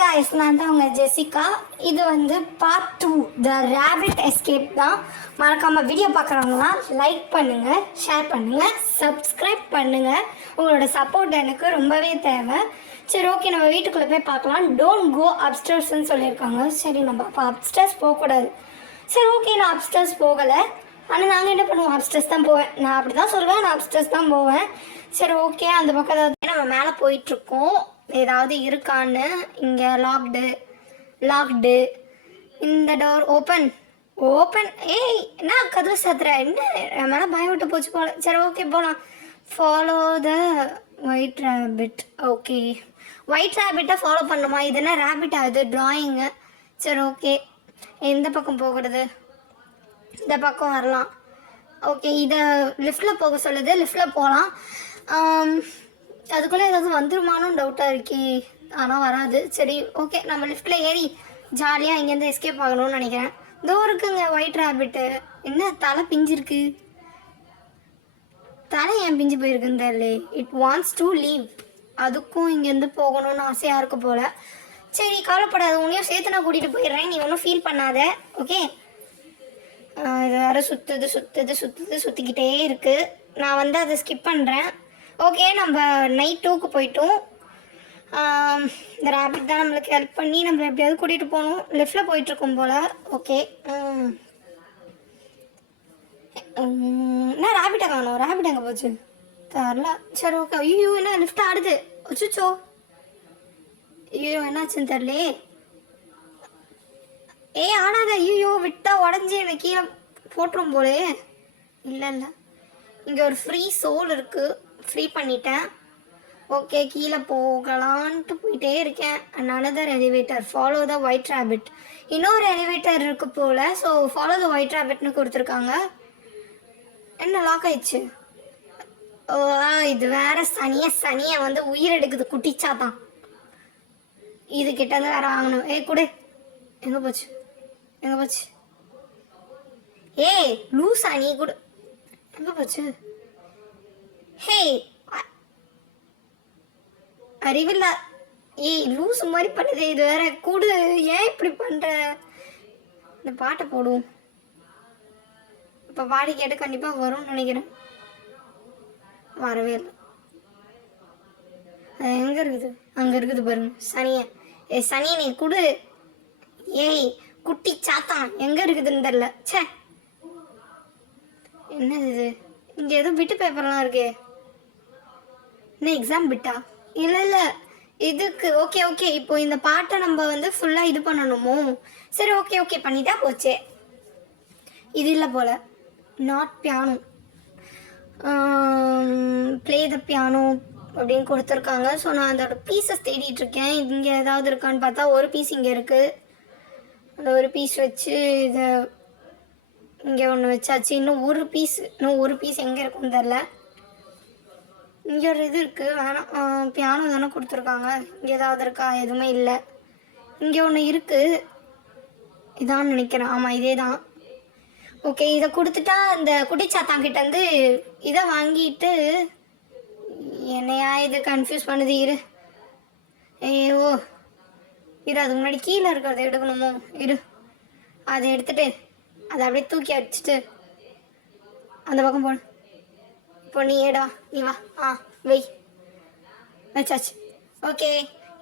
guys, நான் தான் உங்கள் ஜெசிகா. இது வந்து பார்ட் 2 த ரேபிட் எஸ்கேப் தான். மறக்காம வீடியோ பார்க்குறவங்களாம் லைக் பண்ணுங்கள், ஷேர் பண்ணுங்கள், சப்ஸ்கிரைப் பண்ணுங்கள். உங்களோட சப்போர்ட் எனக்கு ரொம்பவே தேவை. சரி, ஓகே, நம்ம வீட்டுக்குள்ளே போய் பார்க்கலாம். டோன்ட் கோ அப்ஸ்டர்ஸ்ன்னு சொல்லியிருக்காங்க. சரி, நம்ம அப்போ அப்ஸ்டர்ஸ் போகக்கூடாது. சரி, ஓகே, நான் அப்ஸ்டர்ஸ் போகலை. ஆனால் நாங்கள் என்ன பண்ணுவோம், அப்ஸ்டர்ஸ் தான் போவேன். நான் அப்படி தான் சொல்லுவேன், நான் அப்ஸ்டர்ஸ் தான் போவேன். சரி, ஓகே, அந்த பக்கம் ஏதாவது நம்ம மேலே போயிட்டுருக்கோம். ஏதாவது இருக்கான்னு. இங்கே லாக்டு. இந்த டோர் ஓப்பன். ஏய், என்ன கதவு சாத்துற? என்ன மேலே பயம் விட்டு போச்சு போல. சரி, ஓகே, போகலாம். Follow the white rabbit. Okay, white ரேபிட்டை ஃபாலோ பண்ணுமா? இது என்ன ரேபிட் ஆகுது? ட்ராயிங்கு. சரி, ஓகே, எந்த பக்கம் போகிறது? இந்த பக்கம் வரலாம். ஓகே, இதை லிஃப்டில் போக சொல்லுது. லிஃப்டில் போகலாம். அதுக்குள்ளே ஏதாவது வந்துருமானு டவுட்டாக இருக்கே, ஆனால் வராது. சரி, ஓகே, நம்ம லிஃப்டில் ஏறி ஜாலியாக இங்கேருந்து எஸ்கேப் ஆகணும்னு நினைக்கிறேன். இதோ இருக்குங்க ஒயிட் ரேபிட்டு. என்ன தலை பிஞ்சிருக்கு? தலை ஏன் பிஞ்சு போயிருக்குன்னு தெரியல. It wants to leave. அதுக்கும் இங்கேருந்து போகணும்னு ஆசையாக இருக்கு போல். சரி, கவலைப்படாது, உன்னையும் சேர்த்து நான் கூட்டிகிட்டு போயிடுறேன். நீ ஒன்றும் ஃபீல் பண்ணாத. ஓகே, இது வேறு சுற்றிக்கிட்டே இருக்குது. நான் வந்து அதை ஸ்கிப் பண்ணுறேன். ஓகே, நம்ம நைட் 2க்கு போயிட்டோம். இந்த ரேபிட் தான் நம்மளுக்கு ஹெல்ப் பண்ணி நம்மளை எப்படியாவது கூட்டிகிட்டு போகணும். லெஃப்டில் போயிட்டுருக்கோம் போல். ஓகே, என்ன ரேபிட்டை காணும்? ரேபிட் எங்கே போச்சு தெரில. சரி, ஓகே. ஐயோ, என்ன லிஃப்ட் ஆடுது? வச்சுச்சோ. ஐயோ, என்னாச்சுன்னு தெரியலையே. ஆடாத. ஐயோ, விட்டா உடஞ்சி எனக்கு கீழே போட்டுரும் போலே. இல்லை, இங்கே ஒரு ஃப்ரீ சோல் இருக்குது. ஃப்ரீ பண்ணிட்டேன். ஓகே, கீழே போகலான்ட்டு போயிட்டே இருக்கேன். Another elevator. Follow the white rabbit. இன்னொரு எலிவேட்டர் இருக்குது போல். ஸோ ஃபாலோ த ஒயிட் ரேபிட்னு கொடுத்துருக்காங்க. என்ன லாக் ஆயிடுச்சு? ஓ, இது வேற சனியை வந்து உயிர் எடுக்குது. குட்டிச்சா தான் இது கிட்டேருந்து வேற வாங்கணும். கொடு. எங்கே போச்சு? லூசா நீ கூட? எங்கே போச்சு? அறிவில்ல. லூஸ் மாதிரி பண்ணுது இது வேற. கூடு. ஏன் இப்படி பண்ற? இந்த பாட்டை போடுவோம். இப்போ பாடி கேட்டு கண்டிப்பாக வரும்னு நினைக்கிறேன். வரவே இல்லை. அது எங்கே இருக்குது? அங்கே இருக்குது பாருங்க. சனியை நீ கூடு. குட்டி சாத்தான் எங்கே இருக்குதுன்னு தெரில. சே, என்னது இது? இங்கே ஏதோ பிட்டு பேப்பர்லாம் இருக்கே. என்ன எக்ஸாம் பிட்டா? இல்லை, இதுக்கு. ஓகே, இப்போ இந்த பாட்டை நம்ம வந்து ஃபுல்லாக இது பண்ணணுமோ? சரி, ஓகே, பண்ணிட்டா போச்சே. இது இல்லை போல். Not piano. Play the piano அப்படின்னு கொடுத்துருக்காங்க. ஸோ நான் அதோட பீஸஸ் தேடிட்டுருக்கேன். இங்கே ஏதாவது இருக்கான்னு பார்த்தா ஒரு பீஸ் இங்கே இருக்குது. அந்த ஒரு பீஸ் வச்சு இதை இங்கே ஒன்று வச்சாச்சு. இன்னும் ஒரு பீஸ் எங்கே இருக்குன்னு தெரில. இங்கே ஒரு இது இருக்குது. வேணாம், பியானோ தானே கொடுத்துருக்காங்க. இங்கே ஏதாவது இருக்கா? எதுவுமே இல்லை. இங்கே ஒன்று இருக்குது. இதான்னு நினைக்கிறேன். ஆமாம், இதே தான். ஓகே, இதை கொடுத்துட்டா இந்த குட்டிச்சாத்தாங்கிட்ட வந்து இதை வாங்கிட்டு என்னையா இது கன்ஃபியூஸ் பண்ணுது. இரு, அதுக்கு முன்னாடி கீழே இருக்கிறத எடுக்கணுமோ? அதை எடுத்துட்டு அதை அப்படியே தூக்கி அடிச்சுட்டு அந்த பக்கம் போடு. இப்போ நீ நீ வா. வச்சாச்சு. ஓகே,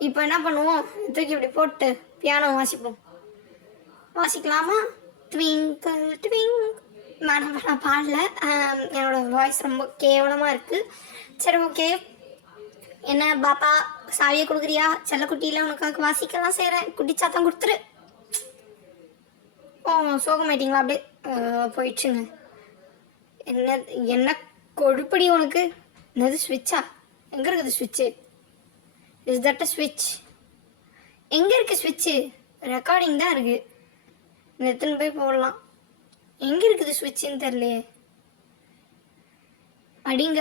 இப்போ என்ன பண்ணுவோம்? தூக்கி இப்படி போட்டு பியானோ வாசிக்கலாமா? ட்விங்கிள் ட்விங். நான் பாடல. என்னோட வாய்ஸ் ரொம்ப கேவலமாக இருக்குது. சரி, ஓகே. என்ன பாப்பா, சாவியை கொடுக்குறியா? செல்லக்குட்டியில் உனக்காக வாசிக்கலாம் செய்கிறேன். குட்டிச்சாத்தான் கொடுத்துரு. சோகமாயிட்டீங்களா? அப்படியே போயிடுச்சுங்க. என்ன கொடுப்படி உனக்கு? என்னது ஸ்விட்சா? எங்கே இருக்குது ஸ்விட்சு? இஸ் தட் அ ஸ்விட்ச்? எங்கே இருக்குது ஸ்விட்சு? ரெக்கார்டிங் தான் இருக்குது. இந்த எத்தனை போய் போடலாம். எங்கே இருக்குது ஸ்விட்சுன்னு தெரியலையே. அடிங்க.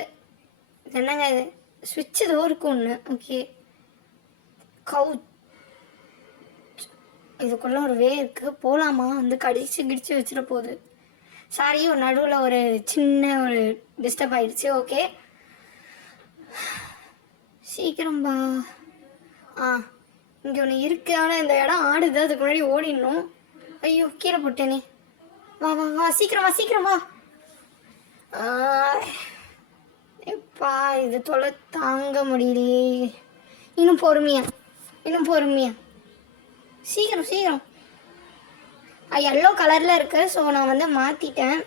என்னங்க இது? ஸ்விட்ச் ஏதோ இருக்கும் ஒன்று. ஓகே, இதுக்குள்ளே ஒரு வே இருக்குது. போகலாமா? வந்து கடிச்சு வச்சிட போகுது. சாரி, ஒரு நடுவில் ஒரு சின்ன ஒரு டிஸ்டர்ப் ஆகிடுச்சு. ஓகே, சீக்கிரம்பா. இங்கே ஒன்று இருக்குது, ஆனால் இந்த இடம் ஆடுது, அதுக்கு முன்னாடி ஓடிடணும். ஐயோ கீழே போட்டேனே. வா வா வா சீக்கிரம் வா சீக்கிரம் வா. எப்பா இது தொலை தாங்க முடியலையே. இன்னும் பொறுமையா சீக்கிரம் சீக்கிரம். எல்லோ கலரில் இருக்கு. ஸோ நான் வந்து மாற்றிட்டேன்.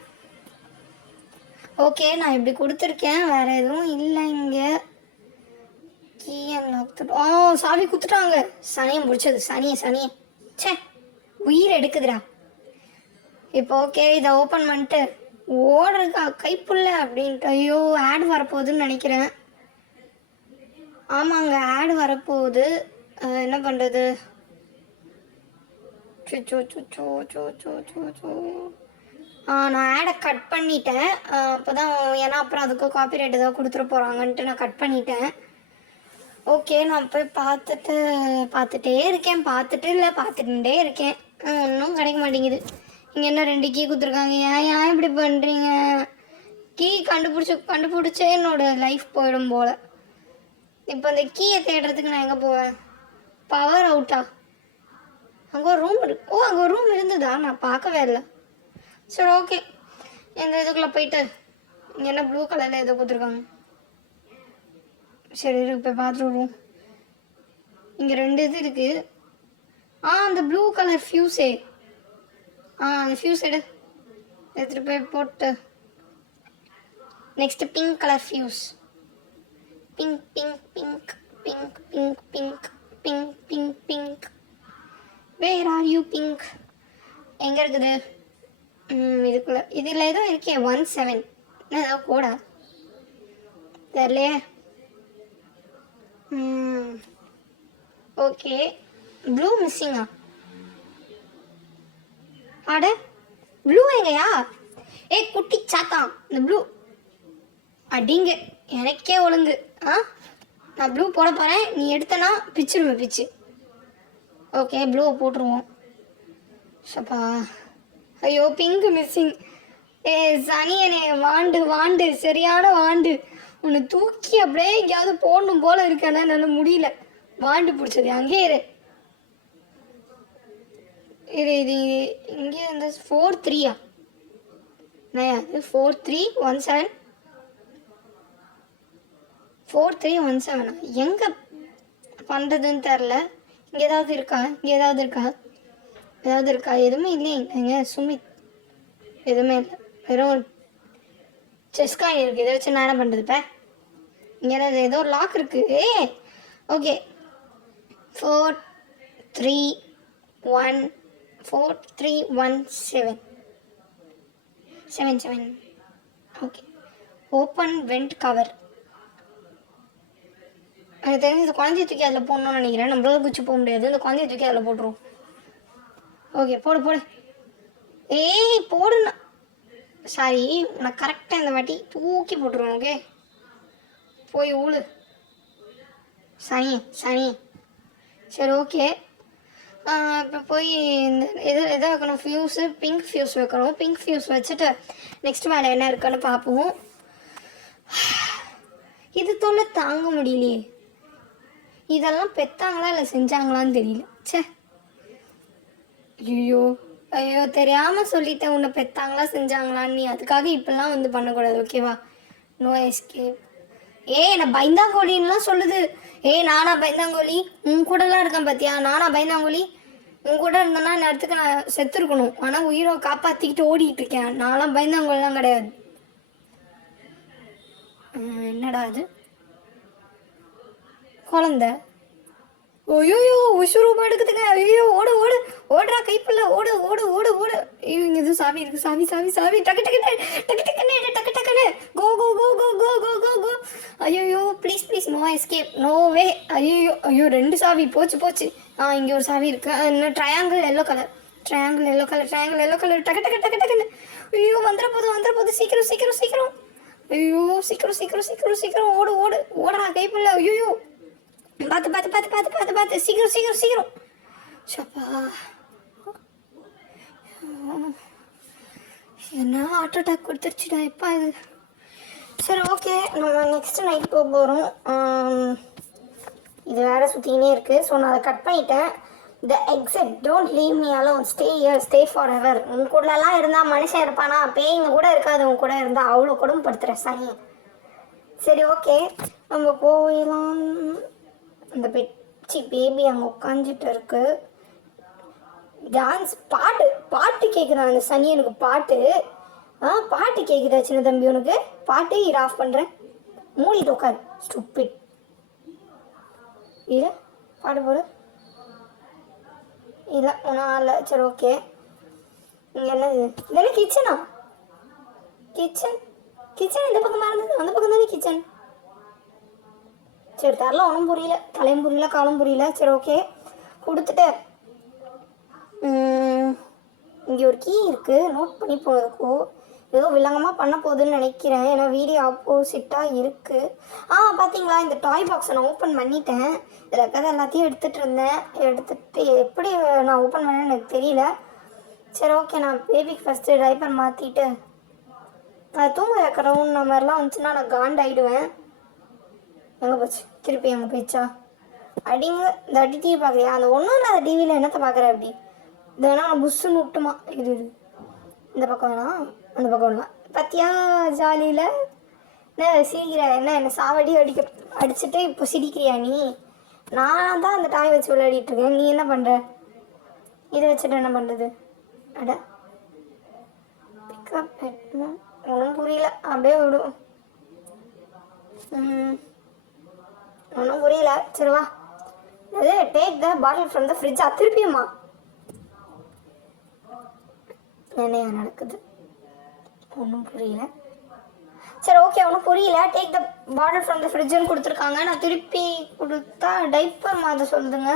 ஓகே நான் இப்படி கொடுத்துருக்கேன், வேறு எதுவும் இல்லை இங்கே. Key unlock. சாவி குத்துட்டாங்க. சனியம் பிடிச்சது. சனியை சே உயிர் எடுக்குதுடா. இப்போ ஓகே இதை ஓப்பன் பண்ணிட்டு ஓடுறதுக்கா கைப்புள்ள அப்படின்ட்டு. ஐயோ ஆட் வரப்போகுதுன்னு நினைக்கிறேன். ஆமாங்க ஆட் வரப்போகுது. என்ன பண்ணுறது? நான் ஆடை கட் பண்ணிட்டேன். அப்போ தான் ஏன்னா அப்புறம் அதுக்கு காப்பிரைட் ஏதாவது கொடுத்துட போகிறாங்கன்ட்டு நான் கட் பண்ணிட்டேன். ஓகே நான் போய் பார்த்துட்டே இருக்கேன். பார்த்துட்டே இருக்கேன். ஒன்றும் கிடைக்க மாட்டேங்குது. இங்கே என்ன 2 கீ கொடுத்துருக்காங்க. ஏன் இப்படி பண்ணுறீங்க? கீ கண்டுபிடிச்சே என்னோடய லைஃப் போயிடும் போல். இப்போ அந்த கீயை தேடுறதுக்கு நான் எங்கே போவேன்? பவர் அவுட்டா? அங்கே ஒரு ரூம் இருக்கு. அங்கே ஒரு ரூம் இருந்ததா? நான் பார்க்கவே இல்லை. சரி ஓகே இந்த இதுக்குள்ளே போயிட்டு இங்கே என்ன ப்ளூ கலரில் ஏதோ கொடுத்துருக்காங்க. சரி போய் பார்த்துட்டு வருவோம். இங்கே 2 இது இருக்குது. அந்த ப்ளூ கலர் ஃபியூஸே. அந்த ஃபியூஸ் எடுத்துகிட்டு போய் போட்டு next pink colour fuse. Pink pink pink pink pink pink pink pink pink. Where are you pink? எங்கே இருக்குது? இதுக்குள்ள இதில் ஏதோ இருக்கே 17 ஏதோ கூட தெரியலையே. ஓகே ப்ளூ மிஸ்ஸிங்கா? அட ப்ளூ எங்கயா? குட்டி சாத்தான் இந்த ப்ளூ அடிங்க. எனக்கே ஒழுங்கு. நான் ப்ளூ போட போகிறேன். நீ எடுத்தனா பிச்சிருவேன் பிச்சு. ஓகே ப்ளூவை போட்டுருவோம். சப்பா ஐயோ பிங்க் மிஸ்ஸிங். சனியனே வாண்டு சரியான வாண்டு. உன்னை தூக்கி அப்படியே எங்கேயாவது போடணும் போல இருக்கானே, என்னால் முடியல. வாண்டு பிடிச்சது. அங்கே இது இங்கே இந்த 4-3 அது 4-3-1-7. 4-3-1-7 எங்கே பண்ணுறதுன்னு தெரில. இங்கே ஏதாவது இருக்கா? எதுவுமே இல்லைங்க சுமித். எதுவுமே இல்லை. வெறும் செஸ்காயின் இருக்குது. இதை வச்சு நான் என்ன பண்ணுறது? இப்போ இங்கே ஏதோ ஒரு லாக் இருக்குது. Okay 4-3-1-7 okay open went cover. எனக்கு தெரிஞ்சு இந்த குழந்தைய தூக்கி அதில் போடணும்னு நினைக்கிறேன். நம்மளால குச்சி போக முடியாது. இந்த குழந்தைய தூக்கி அதில் போட்டுருவோம். ஓகே போடு போடுண்ணா. சாரி நான் கரெக்டாக இந்த வாட்டி தூக்கி போட்டுருவேன். ஓகே போய் ஊழு சனி. சரி ஓகே இப்போ போய் இந்த எதை வைக்கணும்? ஃபியூஸு பிங்க் ஃபியூஸ் வைக்கணும். பிங்க் ஃபியூஸ் வச்சுட்டு நெக்ஸ்ட் வேலை என்ன இருக்குன்னு பார்ப்போம். இது தொல்லை தாங்க முடியலையே. இதெல்லாம் பெற்றாங்களா இல்லை செஞ்சாங்களான்னு தெரியல. சே ஐயோ தெரியாமல் சொல்லிட்டேன். உன்னை பெற்றாங்களா செஞ்சாங்களான்னு. நீ அதுக்காக இப்பெல்லாம் வந்து பண்ணக்கூடாது. ஓகேவா? No escape. நான் பயந்தாங்கோலின்லாம் சொல்லுது. நானா பயந்தாங்கோலி? உன் கூடலாம் இருக்கேன் பார்த்தியா? நானா பயந்தாங்கோலி? உன் கூட இருந்தேன்னா இந்த இடத்துக்கு நான் செத்துருக்கணும். ஆனால் உயிரை காப்பாற்றிக்கிட்டு ஓடிட்டு இருக்கேன். நான்லாம் பயந்தாங்கோலாம் கிடையாது. என்னடா அது? குழந்தை. ஐயோ உசுரூபம் எடுக்குதுங்க. ஐயோ ஓடுறா கைப்புள்ள. ஓடு. ஐயோ இங்கே எதுவும் சாவி இருக்கு. சாவி டக்குன்னு கோ. ஐயோ please no escape no way. ஐயோ 2 சாவி போச்சு. இங்கே ஒரு சாவி இருக்கு. இன்னும் ட்ரையாங்கிள் எல்லோ கலர் டக்குன்னு. ஐயோ வந்துட போகுது. சீக்கிரம். ஐயோ சீக்கிரம் ஓடுறா கைப்புள்ள. ஐயோ பார்த்து சீக்கிரம். சப்பா என்ன ஹார்ட் அட்டாக் கொடுத்துருச்சுடா எப்பா இது. சரி ஓகே நம்ம நெக்ஸ்ட் நைட் போக போகிறோம். இது வேறு சுற்றிக்கினே இருக்குது. ஸோ நான் அதை கட் பண்ணிட்டேன். த exit don't leave me alone, stay year, stay for ever. உங்க கூடலாம் இருந்தால் மனுஷன் இருப்பானா? பேய்ங்க கூட இருக்காது உங்க கூட இருந்தால். அவ்வளோ கொடுமைப்படுத்துகிற சனி. சரி ஓகே, நம்ம போயிடலாம். அந்த பெட்சி பேபி அங்கே உட்காந்துட்டு இருக்கு. டான்ஸ் பாட்டு கேட்குதான் அந்த சனி. எனக்கு பாட்டு பாட்டு கேட்குதா சின்ன தம்பி? உனக்கு பாட்டு இரு, ஆஃப் பண்ணுறேன். மூடிட்டு உட்காரு ஸ்டூபிட். இல்லை பாட்டு போடு. இல்லை ஒன்றும் இல்லை. சரி ஓகே. இங்கே என்னது? இதெல்லாம் கிச்சனா? கிச்சன் இந்த பக்கம் இருந்தது, அந்த பக்கம் தானே கிச்சன். சரி தரல, ஒன்றும் புரியல, தலையும் புரியல, காலம் புரியல. சரி ஓகே கொடுத்துட்டு இங்கே ஒரு கீ இருக்குது, நோட் பண்ணி போகிறதுக்கோ ஏதோ வில்லங்கமாக பண்ண போகுதுன்னு நினைக்கிறேன். ஏன்னா வீடியோ ஆப்போசிட்டாக இருக்குது. பார்த்தீங்களா, இந்த டாய் பாக்ஸை நான் ஓப்பன் பண்ணிட்டேன். இதில் இருக்கிறத எல்லாத்தையும் எடுத்துகிட்டு இருந்தேன். எடுத்துகிட்டு எப்படி நான் ஓப்பன் பண்ணேன்னு எனக்கு தெரியல. சரி ஓகே, நான் பேபிக்கு ஃபஸ்ட்டு டைப்பர் மாற்றிட்டு அது தூங்க வைக்கிறோம். இந்த மாதிரிலாம் வந்துச்சுன்னா நான் காண்டாயிடுவேன். எங்கே போச்சு? திருப்பி எங்கே போயிடுச்சா? அடிங்க. இந்த அடி டிவி பார்க்குறியா? அந்த ஒன்றும் இல்லை, அந்த டிவியில் என்னத்தை பார்க்குறேன் அப்படி? இது வேணா நான் புஷ்ஷுன்னு விட்டுமா? இது இந்த பக்கம் வேணாம், அந்த பக்கம் வேணாம். பத்தியா ஜாலியில் என்ன சிரிக்கிற? என்ன சாவடி அடிச்சுட்டு இப்போ சிரிக்கிறியா நீ? நான் தான் அந்த டாய் வச்சு விளையாடிட்டு இருக்கேன். நீ என்ன பண்ணுற? இதை வச்சுட்டு என்ன பண்ணுறது? அட பிக்கப் ஒன்றும் புரியல, அப்படியே விடும். ஒன்றும் புரியல. சரி வா. அது take the bottle from the ஃப்ரிட்ஜா? திருப்பியுமா? என்னையா நடக்குது? ஒன்றும் புரியல. சரி ஓகே, ஒன்றும் புரியல. Take the bottle from the ஃப்ரிட்ஜுன்னு கொடுத்துருக்காங்க. நான் திருப்பி கொடுத்தா டைப்பர் மாற்ற சொல்லுதுங்க.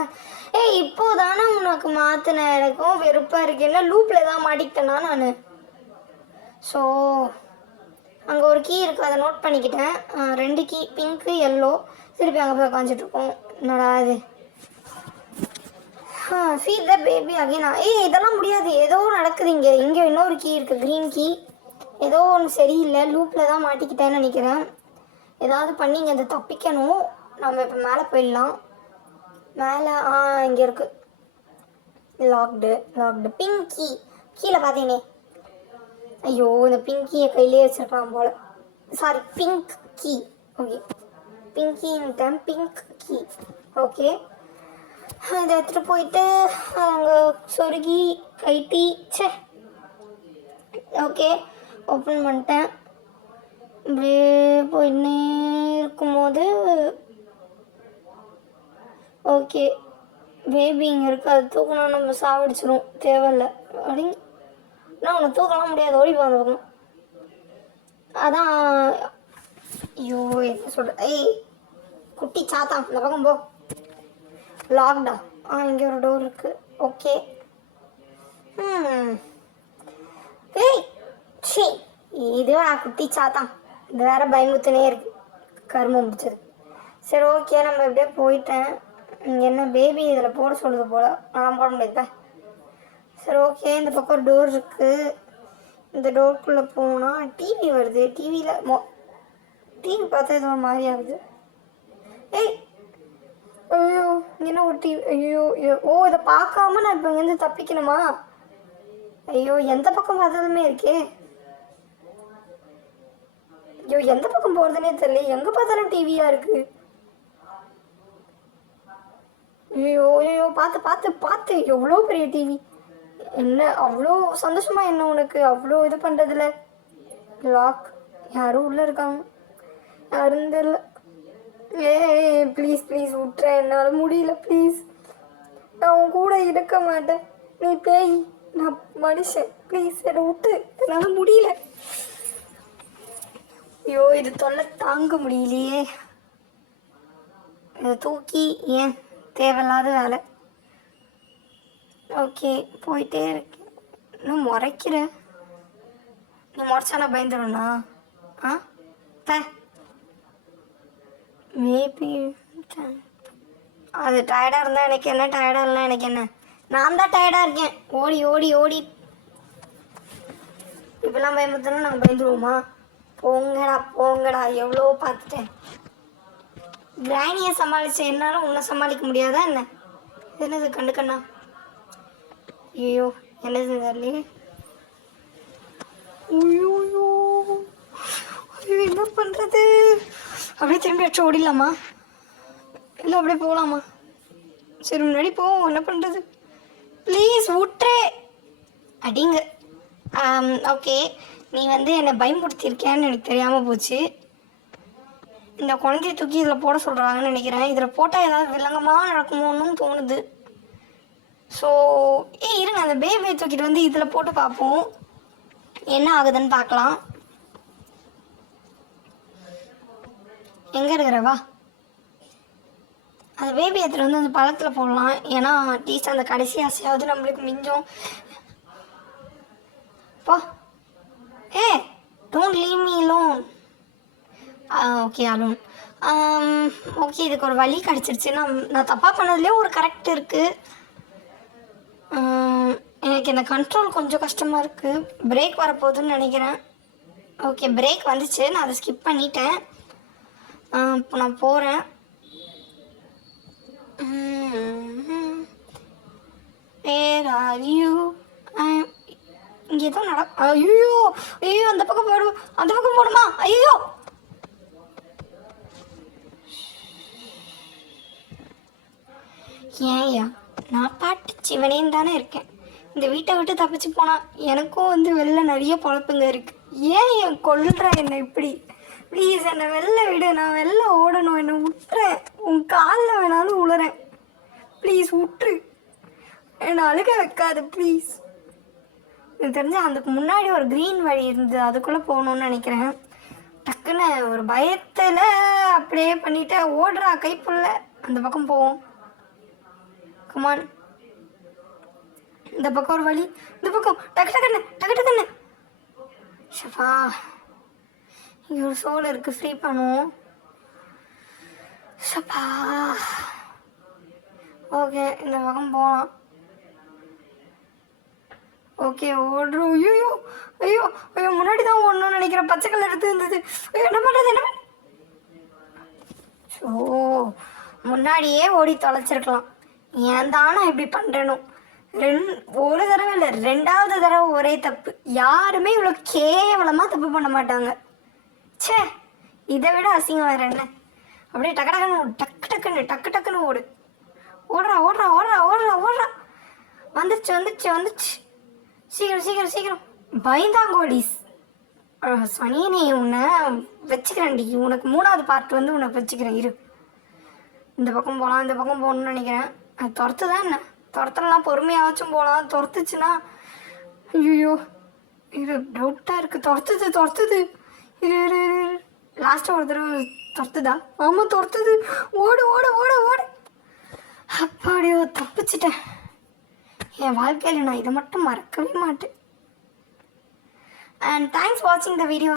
இப்போ தானே உனக்கு மாற்றின, எனக்கும் வெறுப்பாக இருக்கு. என்ன லூப்பில் தான் மாட்டிக்கிட்டேன்னா நான். ஸோ அங்கே ஒரு கீ இருக்குது, அதை நோட் பண்ணிக்கிட்டேன். 2 கீ, பிங்க்கு எல்லோ. திருப்பி அங்கே போய் உட்காந்துட்ருக்கோம். என்னடா இது? ஃபீட் த பேபி அகைனா. இதெல்லாம் முடியாது, ஏதோ நடக்குது இங்கே. இங்கே இன்னொரு கீ இருக்குது, க்ரீன் கீ. ஏதோ ஒன்று சரியில்லை, லூப்பில் தான் மாட்டிக்கிட்டேன்னு நினைக்கிறேன். ஏதாவது பண்ணி இங்கே அதை தப்பிக்கணும். நம்ம இப்போ மேலே போயிடலாம். மேலே இங்கே இருக்குது, லாக்டு. பிங்க் கீ கீழே பார்த்தீனே. ஐயோ, இந்த பிங்க் கீயை கையிலே வச்சுருக்கலாம் போல். Sorry, pink key. ஓகே, பிங்கின்ட்டேன், பிங்க் கீ. ஓகே, இதை எடுத்துகிட்டு போயிட்டு அங்கே சொருகி கைட்டி. ஓகே, ஓப்பன் பண்ணிட்டேன். இப்படியே போயின்னே இருக்கும்போது ஓகே, பேபி இங்கே இருக்குது. அது தூக்கணும், நம்ம சாவடிச்சிடும், தேவையில்லை அப்படிங்க. நான் உன்னை தூக்கலாம் முடியாது, ஓடி போகணும். அதான். ஐயோ, என்ன சொல்கிற? குட்டி சாத்தா, இந்த பக்கம் போ. லாக்டா? இங்கே ஒரு டோர் இருக்குது. ஓகே. சரி, இதுவா குட்டி சாத்தான்? இது வேற பயமுத்துனே இருக்கு, கருமம் முடிச்சது. சரி ஓகே, நம்ம எப்படியே போயிட்டேன். என்ன பேபி இதில் போட சொல்லுது போல், நான் போட முடியாதுப்பா. சரி ஓகே, இந்த பக்கம் ஒரு டோர் இருக்குது. இந்த டோருக்குள்ளே போனால் டிவி வருது. டிவியில் டிவி பார்த்தா இது ஒரு மாதிரி ஆகுது. ஐயோ, என்ன ஒரு டிவி? ஐயோ, இதை பார்க்காம நான் இப்போ இங்கேருந்து தப்பிக்கணுமா? ஐயோ, எந்த பக்கம் பார்த்தாலுமே இருக்கே. ஐயோ, எந்த பக்கம் போகிறதுனே தெரியல. எங்கே பார்த்தாலும் டிவியாக இருக்குது. ஐயோ, பார்த்து எவ்வளோ பெரிய டிவி. என்ன அவ்வளோ சந்தோஷமா என்ன உனக்கு? அவ்வளோ இது பண்ணுறதுல. லாக். யாரும் உள்ளே இருக்காங்க, யாரும் தெரியல. ப்ளீஸ் விட்டுறேன், என்னால் முடியல. ப்ளீஸ், நான் உன் கூட இருக்க மாட்டேன். நீ பேய், நான் மனுஷன். ப்ளீஸ் என்னை விட்டு, என்னால் முடியல. ஐயோ, இது தொல்லை தாங்க முடியலையே. இதை தூக்கி ஏன் தேவையில்லாத வேலை. ஓகே, போயிட்டே இருக்கேன். இன்னும் முறைக்கிற. நீ முறைச்சா நான் பயந்துடும்ண்ணா. மேபி அது டயர்டாக இருந்தால் எனக்கு என்ன, டயர்டாக இல்லைனா எனக்கு என்ன? நான் தான் டயர்டாக இருக்கேன். ஓடி இப்பெல்லாம் பயமுறுத்தணும், நாங்கள் பயந்துருவோமா? போங்கடா எவ்வளோ பார்த்துட்டேன். கிராணியை சமாளிச்ச என்னாலும் உன்னை சமாளிக்க முடியாதா என்ன? என்னது கண்டு கண்ணா? ஐயோ என்னது தெரியலையே. ஐயோ ஐயோ என்ன பண்ணுறது? அப்படியே திரும்பி அடிச்சு ஓடிடலாமா இல்லை அப்படியே போகலாமா? சரி முன்னாடி போவோம். என்ன பண்ணுறது? ப்ளீஸ் விட்டுறே அடிங்க. ஓகே, நீ வந்து என்னை பயன்படுத்தியிருக்கேன்னு எனக்கு தெரியாமல் போச்சு. இந்த குழந்தைய தூக்கி இதில் போட சொல்கிறாங்கன்னு நினைக்கிறேன். இதில் போட்டால் ஏதாவது வில்லங்கமாக நடக்குமோன்னு தோணுது. ஸோ இருங்க, அந்த பேபியை தூக்கிட்டு வந்து இதில் போட்டு பார்ப்போம் என்ன ஆகுதுன்னு பார்க்கலாம். எங்கே இருக்கிறவா? அந்த பேபி எடுத்துகிட்டு வந்து அந்த பழத்தில் போடலாம். ஏன்னா அட்லீஸ்ட் அந்த கடைசி ஆசையாவது நம்மளுக்கு மிஞ்சும். போ. ஏ don't leave me alone. Okay alone. Okay, இதுக்கு ஒரு வழி கிடச்சிருச்சு. நான் தப்பாக பண்ணதுலேயே ஒரு கரெக்ட் இருக்குது. எனக்கு இந்த கண்ட்ரோல் கொஞ்சம் கஷ்டமாக இருக்குது. பிரேக் வரப்போகுதுன்னு நினைக்கிறேன். ஓகே, பிரேக் வந்துச்சு. நான் அதை ஸ்கிப் பண்ணிட்டேன். இப்போ நான் போகிறேன். Where are you? இங்கே ஏதோ ஐயோ ஐயோ அந்த பக்கம் போடும், அந்த பக்கம் போடுமா? ஐயோ ஏன்யா நான் பாட்டு சிவனேன்னு தானே இருக்கேன். இந்த வீட்டை விட்டு தப்பிச்சு போனால் எனக்கும் வந்து வெளில நிறைய பொழப்புங்க இருக்குது. ஏன் என் கொள்ளுற என்னை இப்படி? ப்ளீஸ் என்னை வெளில விடு. நான் வெளில ஓடணும். என்னை விட்டுறேன். உன் காலில் வேணாலும் உளுறேன். ப்ளீஸ் விட்டுரு. என்னை அழுக வைக்காது ப்ளீஸ். எனக்கு தெரிஞ்சு அதுக்கு முன்னாடி ஒரு க்ரீன் வழி இருந்தது, அதுக்குள்ளே போகணுன்னு நினைக்கிறேன். டக்குன்னு ஒரு பயத்தில் அப்படியே பண்ணிவிட்டு ஓடுறா கைப்புள்ள. அந்த பக்கம் போவோம். கமான். இந்த பக்கம் ஒரு வழி, இந்த பக்கம் டக்கு டக்குன்னு டக்கு டக்குன்னு. ஷஃபா, இங்கே ஒரு சோல் இருக்குது, ஃப்ரீ பண்ணுவோம். ஷப்பா. ஓகே, இந்த பக்கம் போகலாம். ஓகே ஓடுறோம். ஐயோ ஐயோ ஐயோ முன்னாடி தான் ஓடணும்னு நினைக்கிறேன். பச்சை கலர் எடுத்து இருந்தது. ஐயோ என்ன பண்ணுறது என்ன? ஸோ முன்னாடியே ஓடி தொலைச்சிருக்கலாம். ஏன் தானே இப்படி பண்ணுறனும்? ஒரு தடவை இல்லை, 2வது தடவை ஒரே தப்பு. யாருமே இவ்வளோ கேவலமாக தப்பு பண்ண மாட்டாங்க. சே, இதை விட அசிங்கம் வேறு என்ன? அப்படியே டக்கு டக்குன்னு டக்கு டக்குன்னு டக்கு டக்குன்னு ஓடு. ஓடுறா ஓடுறா ஓடுறா ஓடுறா ஓடுறா. வந்துடுச்சு வந்துடுச்சு வந்துடுச்சு. சீக்கிரம் சீக்கிரம் சீக்கிரம். பயந்தாங்கோடிஸ் சனியனே, உன்னை வச்சுக்கிறேன்டி. உனக்கு 3வது பார்ட் வந்து உனக்கு வச்சுக்கிறேன். இரு, இந்த பக்கம் போகலாம். இந்த பக்கம் போகணுன்னு நினைக்கிறேன். அது துரத்து தான் என்ன? துரத்தலாம், பொறுமையாச்சும் போகலாம். துரத்துச்சுன்னா ஐயோ இரு, டவுட்டாக இருக்குது. துரத்துது துரத்துது. இரு இரு இரு, லாஸ்ட்டாக ஒரு தடவை துரத்துதா? ஆமாம் துரத்துது. ஓடு ஓடு ஓடு ஓடு. அப்பாடியோ தப்பிச்சிட்டேன். என் வாழ்க்கையில் நான் இதை மட்டும் மறக்கவே மாட்டேன். அண்ட் தேங்க்ஸ் வாட்சிங் த வீடியோ.